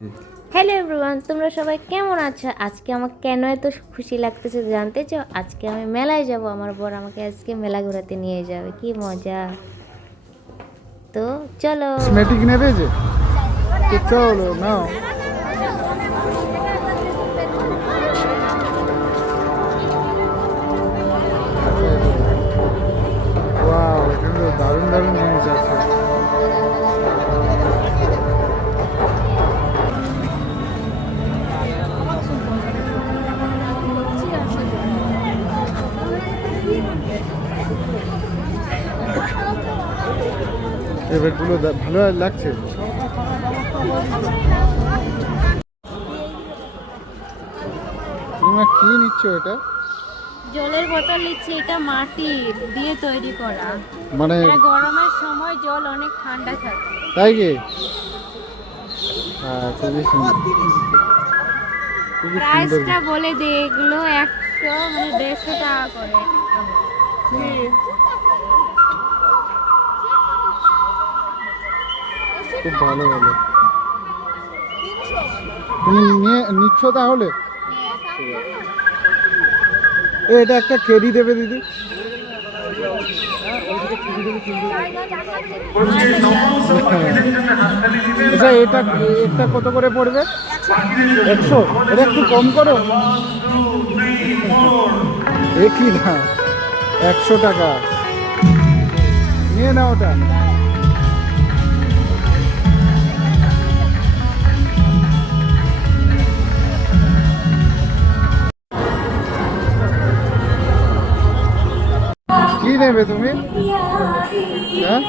Hello everyone, তোমরা সবাই কেমন আছো? আজকে আমার কেন এত খুশি লাগতেছে জানতে চাও? আজকে আমি মেলায় যাব, আমার বর আমাকে আজকে মেলা ঘোরাতে নিয়ে যাবে, কি মজা! তো চলো। কসমেটিক নেবে যে, তো চলো নাও। ওয়াও, এখানে তো দারুণ দারুণ জিনিস আছে। এই ব্যাগগুলো ভালো লাগছে। তোমরা কি নিচ্ছ এটা? জলের বোতল নিচ্ছি, এটা মাটির দিয়ে তৈরি করা, মানে গরমের সময় জল অনেক ঠান্ডা থাকে। তাই কি? হ্যাঁ, খুবই সুন্দর, খুবই সুন্দর। প্রাইসটা বলে দে, এগুলো 150 টাকা করে। খুব ভালো হলো। তুমি নিচ্ছ তাহলে? এটা একটা কেডি দেবে দিদি। আচ্ছা, এটা কত করে পড়বে? 100? এটা একটু কম করো। একই না, 100 টাকা নিয়ে নাও ওটা। কি নেবে তুমি? হ্যাঁ,